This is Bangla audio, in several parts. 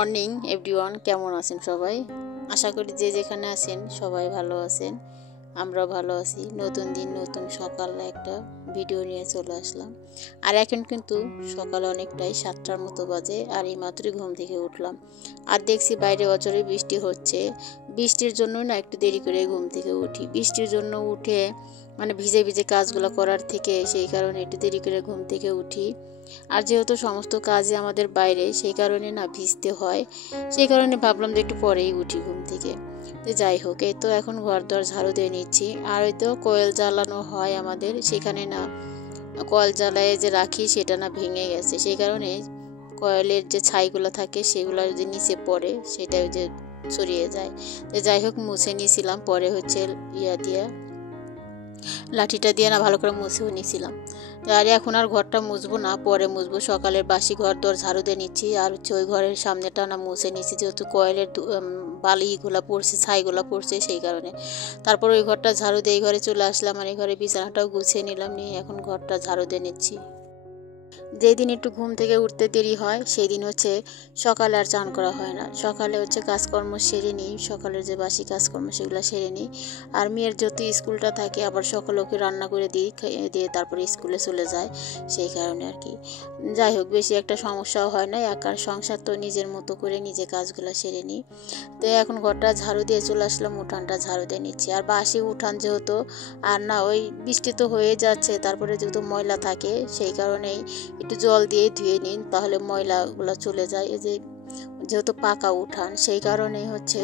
মর্নিং এভরিওয়ান, কেমন আছেন সবাই? আশা করি যে যেখানে আছেন সবাই ভালো আছেন। আমরাও ভালো আছি। নতুন দিন নতুন সকালে একটা ভিডিও নিয়ে চলে আসলাম। আর এখন কিন্তু সকালে অনেকটাই 7টার মতো বাজে, আর এই মাত্রই ঘুম থেকে উঠলাম। আর দেখছি বাইরে অঝরে বৃষ্টি হচ্ছে। বৃষ্টির জন্য না একটু দেরি করে ঘুম থেকে উঠি। বৃষ্টির জন্য উঠে মানে ভিজে ভিজে কাজগুলো করার থেকে সেই কারণে একটু দেরি করে ঘুম থেকে উঠি। আর যেহেতু সমস্ত কাজই আমাদের বাইরে, সেই কারণে না ভিজতে হয়। সেই কারণে ভাবলাম যে একটু পরেই উঠি ঘুম থেকে। তো যাই হোক, এই তো এখন ঘর দর ঝাড়ু দিয়ে নিচ্ছি। আর ওই তো কোয়েল জ্বালানো হয় আমাদের, সেখানে না কয়েল জ্বালায় যে রাখি সেটা না ভেঙে গেছে। সেই কারণে কয়েলের যে ছাইগুলো থাকে সেগুলো যদি নিচে পড়ে সেটা ওই যে ছড়িয়ে যায়। তো যাই হোক, মুছে নিয়েছিলাম। পরে হচ্ছে লাঠিটা দিয়ে না ভালো করে মুছেও নিয়েছিলাম। তো আর এখন আর ঘরটা মুছবো না, পরে মুছবো। সকালের বাসি ঘর দর ঝাড়ু দিয়ে নিচ্ছি। আর হচ্ছে ওই ঘরের সামনেটা না মুছে নিচ্ছি, যেহেতু কয়েলের বালিগুলা পড়ছে, ছাইগুলা পড়ছে, সেই কারণে। তারপর ওই ঘরটা ঝাড়ু দিয়ে এই ঘরে চলে আসলাম। আর এই ঘরে বিছানাটাও গুছিয়ে নিলাম, নিয়ে এখন ঘরটা ঝাড়ু দিয়ে নিচ্ছি। যেই দিন একটু ঘুম থেকে উঠতে দেরি হয় সেই দিন হচ্ছে সকালে আর চান করা হয় না। সকালে হচ্ছে কাজকর্ম সেরে নিই, সকালের যে বাসি কাজকর্ম সেগুলো সেরে নিই। আর মেয়ের যেহেতু স্কুলটা থাকে, আবার সকালে ওকে রান্না করে দিই, দিয়ে তারপরে স্কুলে চলে যায়, সেই কারণে আর কি। যাই হোক, বেশি একটা সমস্যাও হয় না। একার সংসার তো নিজের মতো করে নিজে কাজগুলো সেরে নিই। তো এখন ঘরটা ঝাড়ু দিয়ে চলে আসলাম, উঠানটা ঝাড়ু দিয়ে নিচ্ছি। আর বাসি উঠান যেহেতু, আর না ওই বৃষ্টি তো হয়ে যাচ্ছে, তারপরে যেহেতু ময়লা থাকে সেই কারণেই একটু জল দিয়ে ধুয়ে নিন, তাহলে ময়লাগুলো চলে যায়। এই যে যেহেতু পাকা উঠান, সেই কারণে হচ্ছে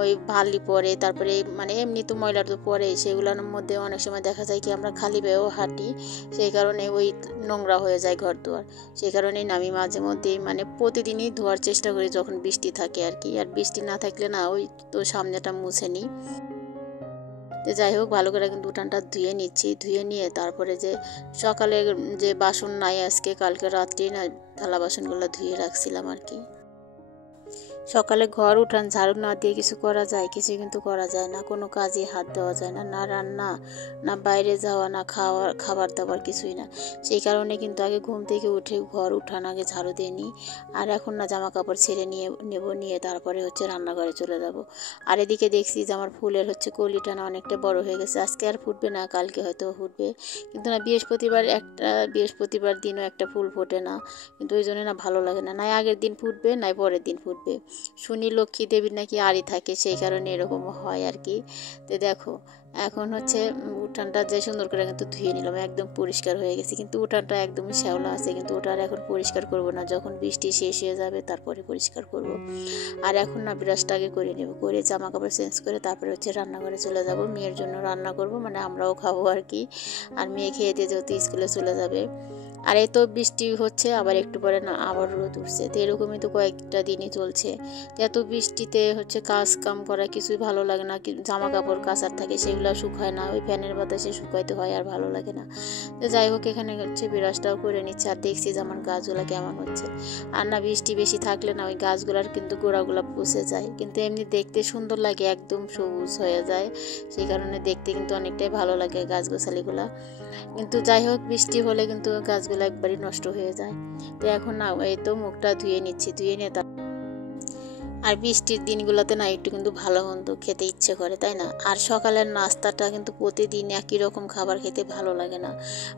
ওই বালি পরে, তারপরে মানে এমনি তো ময়লা তো পরে, সেগুলোর মধ্যে অনেক সময় দেখা যায় কি আমরা খালি পায়েও হাঁটি, সেই কারণে ওই নোংরা হয়ে যায় ঘর দুয়ার। সেই কারণেই আমি মাঝে মধ্যেই মানে প্রতিদিনই ধোয়ার চেষ্টা করি যখন বৃষ্টি থাকে আর কি। আর বৃষ্টি না থাকলে না ওই তো সামনেটা মুছে নিই। তো যাই হোক, ভালো করে কিন্তু উঠানটা ধুয়ে নিচ্ছি। ধুয়ে নিয়ে তারপরে যে সকালে যে বাসন নাই আজকে, কালকে রাত্রি না থালা বাসনগুলো ধুয়ে রাখছিলাম আর কি। সকালে ঘর উঠান ঝাড়ু না দিয়ে কিছু করা যায়? কিছু কিন্তু করা যায় না, কোনো কাজে হাত দেওয়া যায় না, না রান্না, না বাইরে যাওয়া, না খাবার দাবার, কিছুই না। সেই কারণে কিন্তু আগে ঘুম থেকে উঠে ঘর উঠান আগে ঝাড়ু দিয়ে নিই। আর এখন না জামা কাপড় ছেড়ে নিয়ে তারপরে হচ্ছে রান্নাঘরে চলে যাব। আর এদিকে দেখছি যে আমার ফুলের হচ্ছে কলিটা না অনেকটা বড় হয়ে গেছে। আজকে আর ফুটবে না, কালকে হয়তো ফুটবে, কিন্তু না বৃহস্পতিবার দিনও একটা ফুল ফোটে না। কিন্তু ওই জন্য না ভালো লাগে না, নাই আগের দিন ফুটবে নাই পরের দিন ফুটবে। শুনি লক্ষ্মী দেবীর নাকি আড়ি থাকে, সেই কারণে এরকম হয় আর কি। তো দেখো, এখন হচ্ছে উঠানটা যে সুন্দর করে কিন্তু ধুয়ে নিলাম, একদম পরিষ্কার হয়ে গেছে। কিন্তু উঠানটা একদমই শ্যাওলা আছে, কিন্তু ওটা আর এখন পরিষ্কার করব না, যখন বৃষ্টি শেষ হয়ে যাবে তারপরে পরিষ্কার করব। আর এখন না ব্রাশটা আগে করে নেব, করে জামা কাপড় চেঞ্জ করে তারপরে হচ্ছে রান্নাঘরে চলে যাব। মেয়ের জন্য রান্না করব, মানে আমরাও খাবো আর কি। আর মেয়ে খেয়ে দিয়ে যেহেতু স্কুলে চলে যাবে। আর এই তো বৃষ্টি হচ্ছে, আবার একটু পরে না আবার রোদ উঠছে। তো এরকমই তো কয়েকটা দিনই চলছে। তো এত বৃষ্টিতে হচ্ছে কাজ কাম করা কিছুই ভালো লাগে না। জামা কাপড় কাচার থাকে সেগুলো শুকায় না, ওই ফ্যানের বাতাসে শুকাইতে হয়, আর ভালো লাগে না। তো যাই হোক, এখানে হচ্ছে বিরাজটাও করে নিচ্ছে। আর দেখছি যে আমার গাছগুলো কেমন হচ্ছে। আর না বৃষ্টি বেশি থাকলে না ওই গাছগুলার কিন্তু গোড়াগুলো পচে যায়, কিন্তু এমনি দেখতে সুন্দর লাগে, একদম সবুজ হয়ে যায়। সেই কারণে দেখতে কিন্তু অনেকটাই ভালো লাগে গাছগাছালিগুলা। কিন্তু যাই হোক, বৃষ্টি হলে কিন্তু গাছগুলো একবারই নষ্ট হয়ে যায়। তো এখন না এই তো মুখটা ধুয়ে নিচ্ছি, ধুয়ে নিয়ে আর বৃষ্টির দিনগুলোতে না একটু কিন্তু ভালো মন্দ খেতে ইচ্ছে করে, তাই না? আর সকালের নাস্তাটা কিন্তু প্রতিদিন একই রকম খাবার খেতে ভালো লাগে না।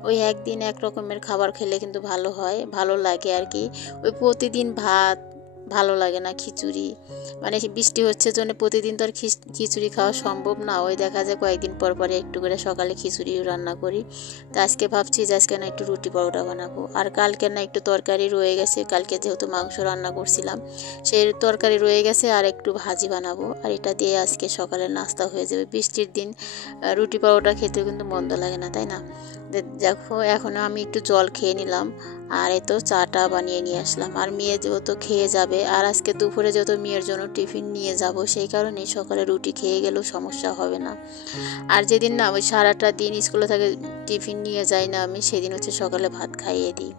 ওই একদিন এক রকমের খাবার খেলে কিন্তু ভালো লাগে আর কি। ওই প্রতিদিন ভাত ভালো লাগে না, খিচুড়ি, মানে বৃষ্টি হচ্ছে জন্য প্রতিদিন তো আর খিচুড়ি খাওয়া সম্ভব না। ওই দেখা যায় কয়েকদিন পর পরে একটু করে সকালে খিচুড়িও রান্না করি। তো আজকে ভাবছি যে আজকে না একটু রুটি পরোটা বানাবো। আর কালকে না একটু তরকারি রয়ে গেছে, কালকে যেহেতু মাংস রান্না করছিলাম সেই তরকারি রয়ে গেছে, আর একটু ভাজি বানাবো। আর এটা দিয়ে আজকে সকালের নাস্তা হয়ে যাবে। বৃষ্টির দিন রুটি পরোটা খেতেও কিন্তু মন্দ লাগে না, তাই না? দেখো, এখন আমি একটু জল খেয়ে নিলাম। আর এই তো চাটা বানিয়ে নিয়ে আসলাম। আর মেয়ে যেহেতু খেয়ে যাবে, আর আজকে দুপুরে যেহেতু মেয়ের জন্য টিফিন নিয়ে যাব, সেই কারণে সকালে রুটি খেয়ে গেলেও সমস্যা হবে না। আর যেদিন না ওই সারাটা দিন স্কুলে থাকে টিফিন নিয়ে যাই না আমি, সেদিন হচ্ছে সকালে ভাত খাইয়ে দিই।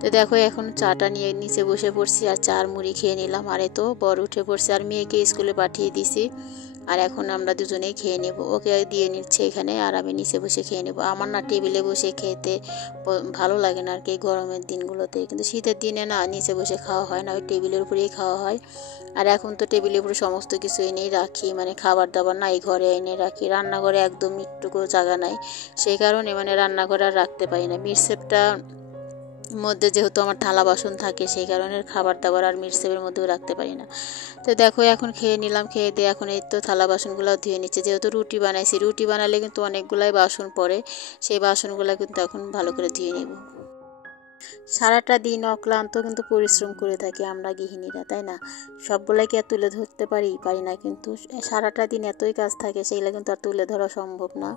তো দেখো, এখন চাটা নিয়ে নিচে বসে পড়ছি আর চার মুড়ি খেয়ে নিলাম। আর এই তো বর উঠে পড়ছে, আর মেয়েকে স্কুলে পাঠিয়ে দিছি। আর এখন আমরা দুজনেই খেয়ে নেব। ওকে দিয়ে নিচ্ছে এখানে, আর আমি নিচে বসে খেয়ে নেব। আমার না টেবিলে বসে খেতে ভালো লাগে না আর কি গরমের দিনগুলোতে, কিন্তু শীতের দিনে না নিচে বসে খাওয়া হয় না, ওই টেবিলের উপরেই খাওয়া হয়। আর এখন তো টেবিলের উপরে সমস্ত কিছু এনেই রাখি, মানে খাবার দাবার না এই ঘরে এনে রাখি, রান্নাঘরে একদম একটুকু জায়গা নাই, সেই কারণে মানে রান্নাঘরে আর রাখতে পারি না। মিক্সেপটা মধ্যে যেহেতু আমার থালা বাসন থাকে, সেই কারণে খাবার দাবার আর মিক্সেপের মধ্যেও রাখতে পারি না। তো দেখো এখন খেয়ে নিলাম, খেয়ে দিয়ে এখন এই তো থালা বাসনগুলো ধুয়ে নিচ্ছে, যেহেতু রুটি বানাইছি, রুটি বানালে কিন্তু অনেকগুলাই বাসন পড়ে, সেই বাসনগুলো কিন্তু এখন ভালো করে ধুয়ে নেব। সারাটা দিন অক্লান্ত কিন্তু পরিশ্রম করে থাকি আমরা গৃহিণীরা, তাই না? সবগুলাই কি আর তুলে ধরতে পারি না, কিন্তু সারাটা দিন এতই কাজ থাকে, সেইগুলো কিন্তু আর তুলে ধরা সম্ভব না।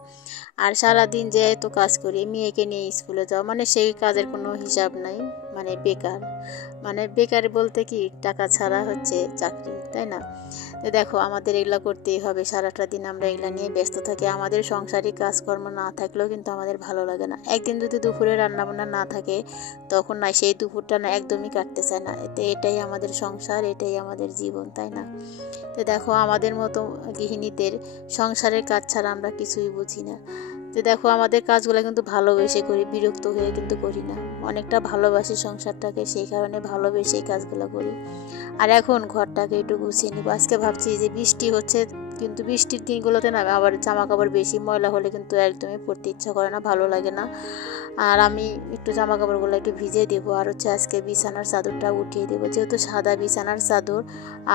আর সারা দিন যে এত কাজ করি, মেয়েকে নিয়ে স্কুলে যাওয়া, মানে সেই কাজের কোনো হিসাব নাই, মানে বেকার, মানে বেকার বলতে কি টাকা ছাড়া হচ্ছে চাকরি, তাই না? তো দেখো আমাদের এগুলা করতেই হবে, সারাটা দিন আমরা এগুলা নিয়ে ব্যস্ত থাকি। আমাদের সংসারিক কাজকর্ম না থাকলেও কিন্তু আমাদের ভালো লাগে না। একদিন যদি দুপুরে রান্নাবান্না না থাকে, তখন না সেই দুপুরটা না একদমই কাটতে চায় না। এটাই আমাদের সংসার, এটাই আমাদের জীবন, তাই না? তো দেখো আমাদের মতো গৃহিণীদের সংসারের কাজ ছাড়া আমরা কিছুই বুঝি না। তো দেখো আমাদের কাজগুলো কিন্তু ভালোবেসে করি, বিরক্ত হয়ে কিন্তু করি না, অনেকটা ভালোবাসি সংসারটাকে, সেই কারণে ভালোবেসে এই কাজগুলো করি। আর এখন ঘরটাকে একটু গুছিয়ে নিব। আজকে ভাবছি যে বৃষ্টি হচ্ছে, কিন্তু বৃষ্টির দিনগুলোতে না আবার জামা কাপড় বেশি ময়লা হলে কিন্তু একদমই পরতে ইচ্ছা করে না, ভালো লাগে না। আর আমি একটু জামা কাপড়গুলো একটু ভিজিয়ে দেবো, আর হচ্ছে আজকে বিছানার চাদরটা উঠিয়ে দেবো, যেহেতু সাদা বিছানার চাদর,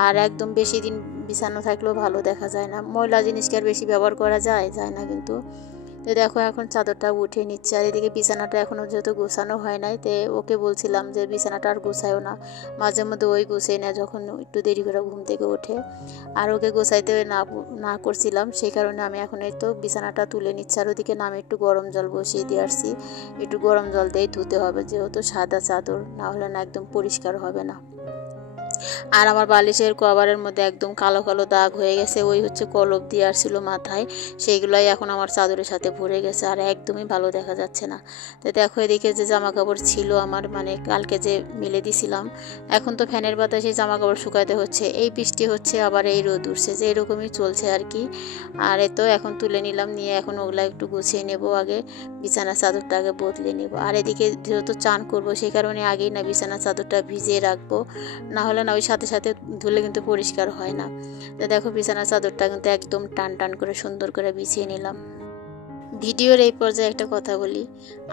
আর একদম বেশি দিন বিছানো থাকলেও ভালো দেখা যায় না, ময়লা জিনিসকে আর বেশি ব্যবহার করা যায় না কিন্তু। তো দেখো এখন চাদরটা উঠিয়ে নিচ্ছে, আর এদিকে বিছানাটা এখনও যেহেতু গোছানো হয় নাই, তো ওকে বলছিলাম যে বিছানাটা আর গোছায়ও না, মাঝে মধ্যে ওই গুছিয়ে নেয় যখন একটু দেরি করে ঘুম থেকে ওঠে, আর ওকে গোছাইতে না করছিলাম, সেই কারণে আমি এখন এই তো বিছানাটা তুলে নিচ্ছি। আর ওদিকে নামে একটু গরম জল বসিয়ে দিয়ে আসছি, একটু গরম জল দিয়েই ধুতে হবে, যেহেতু সাদা চাদর, না হলে না একদম পরিষ্কার হবে না। আর আমার বালিশের কভারের মধ্যে একদম কালো কালো দাগ হয়ে গেছে, ওই হচ্ছে কলপ দিয়ে আসছিল মাথায়, সেইগুলাই এখন আমার চাদরের সাথে ভরে গেছে, আর একদমই ভালো দেখা যাচ্ছে না। তো দেখো এদিকে যে জামা কাপড় ছিল আমার, মানে কালকে যে মেলে দিছিলাম, এখন তো ফ্যানের বাতাসে জামা কাপড় শুকাতে হচ্ছে, এই বৃষ্টি হচ্ছে আবার এই রোদ উঠছে, যে এরকমই চলছে আর কি। আর এ তো এখন তুলে নিলাম, নিয়ে এখন ওগুলা একটু গুছিয়ে নেব, আগে বিছানার চাদরটা আগে বদলে নেব। আর এদিকে যেহেতু চান করবো, সেই কারণে আগেই না বিছানার চাদরটা ভিজিয়ে রাখবো, না হলে না ওই সাথে সাথে ধুলে কিন্তু পরিষ্কার হয় না। তো দেখো বিছানার চাদরটা কিন্তু একদম টান টান করে সুন্দর করে বিছিয়ে নিলাম। ভিডিওর এই পর্যায়ে একটা কথা বলি,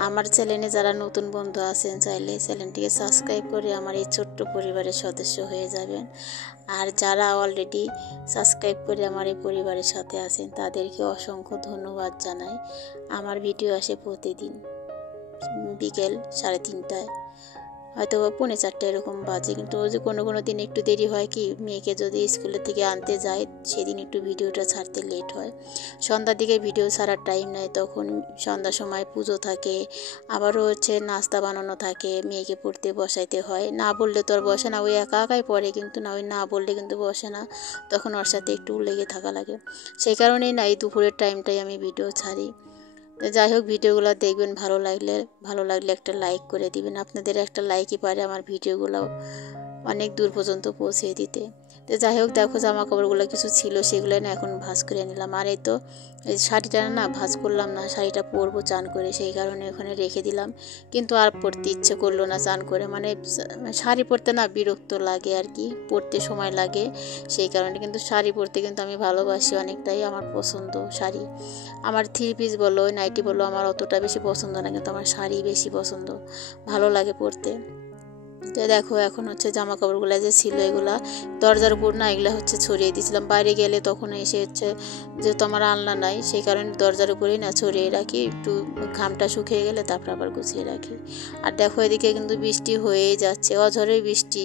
আমার চ্যানেলে যারা নতুন বন্ধু আছেন, চাইলে চ্যানেলটিকে সাবস্ক্রাইব করে আমার এই ছোট্ট পরিবারের সদস্য হয়ে যাবেন। আর যারা অলরেডি সাবস্ক্রাইব করে আমার এই পরিবারের সাথে আছেন, তাদেরকে অসংখ্য ধন্যবাদ জানাই। আমার ভিডিও আসে প্রতিদিন বিকেল 3:30টায়, হয়তো 3:45 এরকম বাজে, কিন্তু ওই যে কোনো দিন একটু দেরি হয়, কি মেয়েকে যদি স্কুলের থেকে আনতে যায়, সেদিন একটু ভিডিওটা ছাড়তে লেট হয়। সন্ধ্যার দিকে ভিডিও ছাড়ার টাইম নেয়, তখন সন্ধ্যার সময় পুজো থাকে, আবারও হচ্ছে নাস্তা বানানো থাকে, মেয়েকে পড়তে বসাইতে হয়, না বললে তো আর বসে না, ওই একা একাই পড়ে, কিন্তু না ওই না বললে কিন্তু বসে না, তখন ওর সাথে একটু লেগে থাকা লাগে, সেই কারণেই না এই দুপুরের টাইমটাই আমি ভিডিও ছাড়ি। যাই হোক ভিডিওগুলো দেখবেন, ভালো লাগলে একটা লাইক করে দিবেন, আপনাদের একটা লাইকই পারে আমার ভিডিওগুলো অনেক দূর পর্যন্ত পৌঁছে দিতে। তো যাই হোক দেখো জামা কাপড়গুলো কিছু ছিল, সেগুলো না এখন ভাঁজ করে নিলাম। আর এই তো এই শাড়িটা না ভাঁজ করলাম না, শাড়িটা পরবো চান করে, সেই কারণে ওখানে রেখে দিলাম, কিন্তু আর পরতে ইচ্ছে করলো না চান করে, মানে শাড়ি পরতে না বিরক্ত লাগে আর কি, পরতে সময় লাগে, সেই কারণে। কিন্তু শাড়ি পরতে কিন্তু আমি ভালোবাসি অনেকটাই, আমার পছন্দ শাড়ি। আমার 3 পিস বলো নাইটি বলো আমার অতটা বেশি পছন্দ না, কিন্তু আমার শাড়ি বেশি পছন্দ, ভালো লাগে পরতে। তো দেখো এখন হচ্ছে জামা কাপড়গুলো যে ছিল, এগুলা দরজার উপর না এগুলো হচ্ছে ছড়িয়ে দিয়েছিলাম, বাইরে গেলে তখন এসে হচ্ছে, যেহেতু আমার আলনা নাই, সেই কারণে দরজার উপরেই না ছড়িয়ে রাখি, একটু ঘামটা শুকিয়ে গেলে তারপর আবার গুছিয়ে রাখি। আর দেখো এদিকে কিন্তু বৃষ্টি হয়েই যাচ্ছে, অঝরে বৃষ্টি,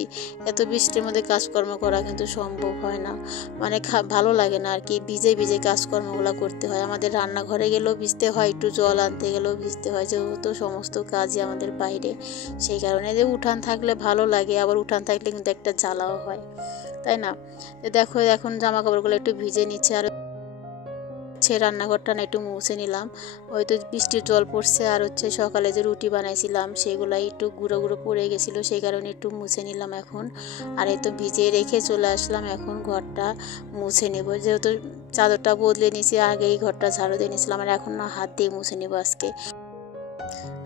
এত বৃষ্টির মধ্যে কাজকর্ম করা কিন্তু সম্ভব হয় না, মানে ভালো লাগে না আর কি, ভিজে ভিজে কাজকর্মগুলো করতে হয়, আমাদের রান্নাঘরে গেলেও ভিজতে হয়, একটু জল আনতে গেলেও ভিজতে হয়, যেহেতু সমস্ত কাজই আমাদের বাইরে, সেই কারণে যে উঠান থাকলে ভালো লাগে, আবার উঠান থাকলে কিন্তু একটা জ্বালাও হয়, তাই না? তো দেখো এখন জামা কাপড়গুলো একটু ভিজে নিচ্ছে, আর হচ্ছে রান্নাঘরটা না একটু মুছে নিলাম, হয়তো বৃষ্টির জল পড়ছে, আর হচ্ছে সকালে যে রুটি বানাইছিলাম সেগুলাই একটু গুঁড়ো গুঁড়ো পড়ে গেছিলো, সেই কারণে একটু মুছে নিলাম এখন। আর এই তো ভিজিয়ে রেখে চলে আসলাম, এখন ঘরটা মুছে নেব, যেহেতু চাদরটা বদলে নিয়েছি, আগে এই ঘরটা ঝাড়ু দিয়ে নিয়েছিলাম। আর এখন না হাত দিয়ে মুছে নেবো আজকে।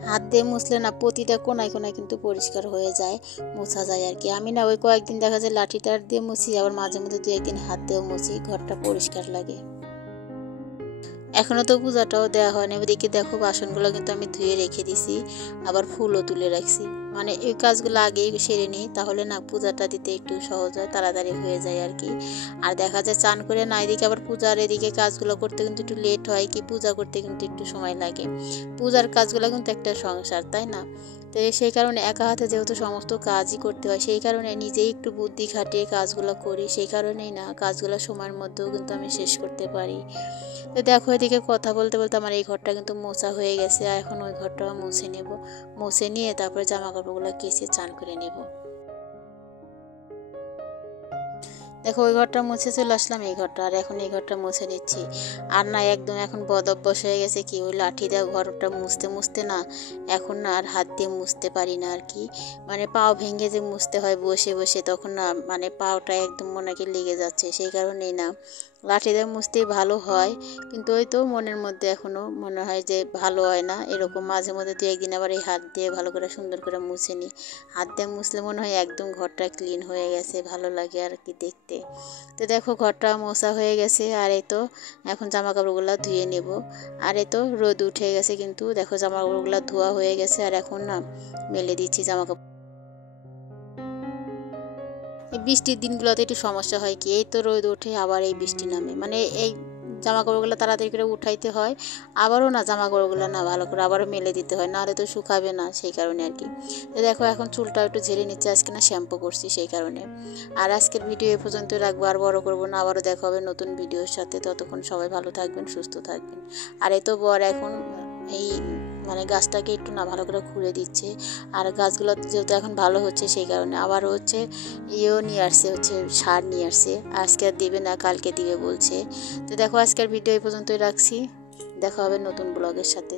হাত দিয়ে মুছলে না প্রতিটা কোনায় কোনায় কিন্তু পরিষ্কার হয়ে যায়, মোছা যায় আর কি। আমি না ওই কয়েকদিন দেখা যায় লাঠিটার দিয়ে মুছি, আবার মাঝে মধ্যে দু একদিন হাত দিয়েও মুছি, ঘরটা পরিষ্কার লাগে। এখনও তো পূজাটাও দেওয়া হয়নি। ওদিকে দেখো বাসনগুলো কিন্তু আমি ধুয়ে রেখে দিছি, আবার ফুলও তুলে রাখছি। মানে এই কাজগুলো আগেই সেরে নিই, তাহলে না পূজাটা দিতে একটু সহজ হয়, তাড়াতাড়ি হয়ে যায় আর কি। আর দেখা যায় চান করে না এদিকে আবার পূজার এদিকে কাজগুলো করতে কিন্তু একটু লেট হয়, কি পূজা করতে কিন্তু একটু সময় লাগে। পূজার কাজগুলো কিন্তু একটা সংসার, তাই না? তো সেই কারণে একা হাতে যেহেতু সমস্ত কাজই করতে হয়, সেই কারণে নিজেই একটু বুদ্ধি খাটিয়ে কাজগুলো করি। সেই কারণেই না কাজগুলো সময়ের মধ্যেও কিন্তু আমি শেষ করতে পারি। তো দেখো এদিকে কথা বলতে বলতে আমার এই ঘরটা কিন্তু মোছা হয়ে গেছে। আর এখন ওই ঘরটাও মুছে নেব, মুছে নিয়ে তারপরে জামা কাপড়গুলো কেচে চান করে নেব। দেখো ওই ঘরটা মুছে চলে আসলাম এই ঘরটা, আর এখন এই ঘরটা মুছে নিচ্ছি। আর না একদম এখন বদ অভ্যাস হয়ে গেছে কি, ওই লাঠি দিয়ে ঘরটা মুছতে মুছতে না এখন না আর হাত দিয়ে মুছতে পারি না আর কি। মানে পাও ভেঙে যে মুছতে হয় বসে বসে, তখন না মানে পাওটা একদম মনে কি লেগে যাচ্ছে। সেই কারণেই না লাঠি দিয়ে মুছতেই ভালো হয়, কিন্তু ওই তো মনের মধ্যে এখনও মনে হয় যে ভালো হয় না। এরকম মাঝে মধ্যে দু একদিন আবার এই হাত দিয়ে ভালো করে সুন্দর করে মুছে নিই। হাত দিয়ে মুছলে মনে হয় একদম ঘরটা ক্লিন হয়ে গেছে, ভালো লাগে আর কি দেখতে। তো দেখো ঘরটা মোছা হয়ে গেছে, আর এই তো এখন জামা কাপড়গুলো ধুয়ে নেব। আর এই তো রোদ উঠে গেছে, কিন্তু দেখো জামা কাপড়গুলো ধোয়া হয়ে গেছে। আর এখন না মেলে দিচ্ছি জামা কাপড়। এই বৃষ্টির দিনগুলোতে একটু সমস্যা হয় কি, এই তো রোদ ওঠে আবার এই বৃষ্টি নামে, মানে এই জামা কাপড়গুলো তাড়াতাড়ি করে উঠাইতে হয়, আবারও না জামা কাপড়গুলো না ভালো করে আবারও মেলে দিতে হয়, নাহলে তো শুকাবে না, সেই কারণে আর কি। তো দেখো এখন চুলটা একটু ঝেড়ে নিচ্ছে, আজকে না শ্যাম্পু করছি সেই কারণে। আর আজকের ভিডিও এ পর্যন্ত রাখবো, আর বড় করবো না, আবারও দেখা হবে নতুন ভিডিওর সাথে। ততক্ষণ সবাই ভালো থাকবেন, সুস্থ থাকবেন। আর এই তো বর এখন এই মানে গাছটাকে একটু না ভালো করে খুঁড়ে দিচ্ছে। আর গাছগুলো যেহেতু এখন ভালো হচ্ছে, সেই কারণে আবার হচ্ছে নিয়ে আসছে, হচ্ছে সার নিয়ে আসছে। আজকে আর দেবে না, কালকে দিবে বলছে। তো দেখো আজকের ভিডিও এই পর্যন্তই রাখছি, দেখা হবে নতুন ব্লগের সাথে।